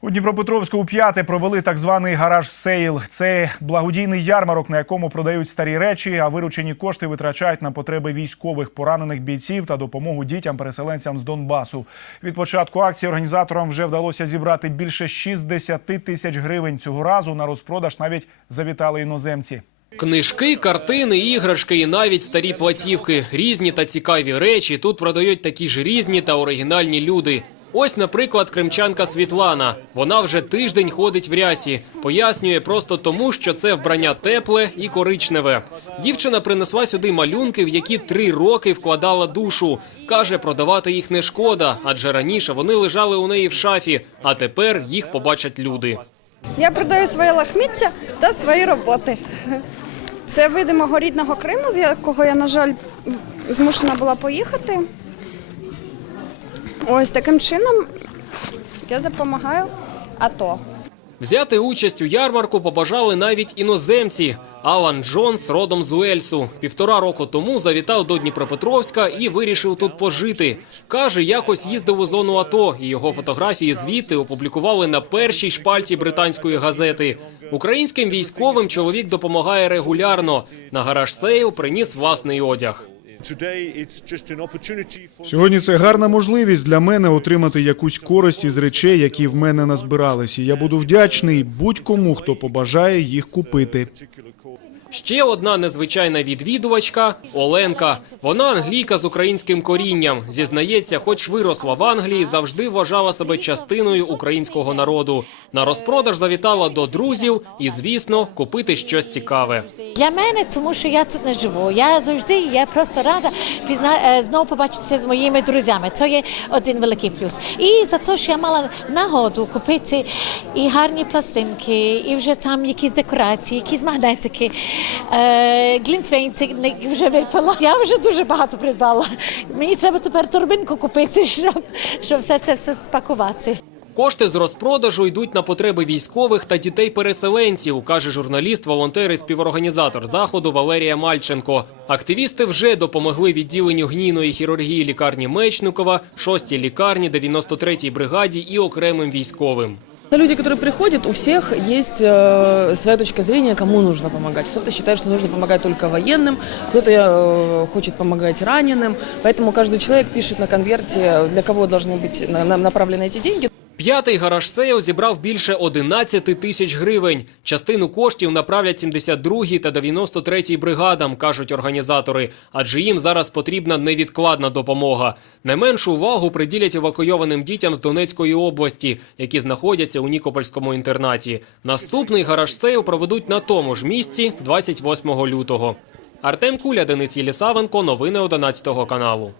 У Дніпропетровську у п'яте провели так званий гараж сейл. Це благодійний ярмарок, на якому продають старі речі, а виручені кошти витрачають на потреби військових, поранених бійців та допомогу дітям-переселенцям з Донбасу. Від початку акції організаторам вже вдалося зібрати більше 60 тисяч гривень. Цього разу на розпродаж навіть завітали іноземці. Книжки, картини, іграшки і навіть старі платівки. Різні та цікаві речі тут продають такі ж різні та оригінальні люди. Ось, наприклад, кримчанка Світлана. Вона вже тиждень ходить в рясі. Пояснює просто тому, що це вбрання тепле і коричневе. Дівчина принесла сюди малюнки, в які три роки вкладала душу. Каже, продавати їх не шкода, адже раніше вони лежали у неї в шафі, а тепер їх побачать люди. Я продаю своє лахміття та свої роботи. Це види мого рідного Криму, з якого я, на жаль, змушена була поїхати. Ось таким чином я допомагаю АТО. Взяти участь у ярмарку побажали навіть іноземці. Алан Джонс родом з Уельсу. Півтора року тому завітав до Дніпропетровська і вирішив тут пожити. Каже, якось їздив у зону АТО, і його фотографії звідти опублікували на першій шпальті британської газети. Українським військовим чоловік допомагає регулярно. На гараж сейл приніс власний одяг. Сьогодні це гарна можливість для мене отримати якусь користь із речей, які в мене назбирались. І я буду вдячний будь-кому, хто побажає їх купити. Ще одна незвичайна відвідувачка Оленка. Вона англійка з українським корінням. Зізнається, хоч виросла в Англії, завжди вважала себе частиною українського народу. На розпродаж завітала до друзів і, звісно, купити щось цікаве. Для мене, тому що я тут не живу. Я завжди я просто рада пізна е, знову побачитися з моїми друзями. Це є один великий плюс. І за те, що я мала нагоду купити і гарні пластинки, і вже там якісь декорації, якісь магнетики. Е, Глінтвейн це не- вже випала. Я вже дуже багато придбала. Мені треба тепер торбинку купити, щоб, щоб все це все спакувати. Кошти з розпродажу йдуть на потреби військових та дітей-переселенців, каже журналіст, волонтер і співорганізатор заходу Валерія Мальченко. Активісти вже допомогли відділенню гнійної хірургії лікарні Мечникова, 6-й лікарні, 93-й бригаді і окремим військовим. Люди, которые приходят, у всех есть э, своя точка зрения, кому нужно помогать. Кто-то считает, что нужно помогать только военным, кто-то э, хочет помогать раненым. Поэтому каждый человек пишет на конверте, для кого должны быть на- на- направлены эти деньги. П'ятий гараж сейл зібрав більше 11 тисяч гривень. Частину коштів направлять 72-й та 93-й бригадам, кажуть організатори, адже їм зараз потрібна невідкладна допомога. Не меншу увагу приділять евакуйованим дітям з Донецької області, які знаходяться у Нікопольському інтернаті. Наступний гараж сейл проведуть на тому ж місці 28 лютого. Артем Куля, Денис Єлісавенко, новини 11 каналу.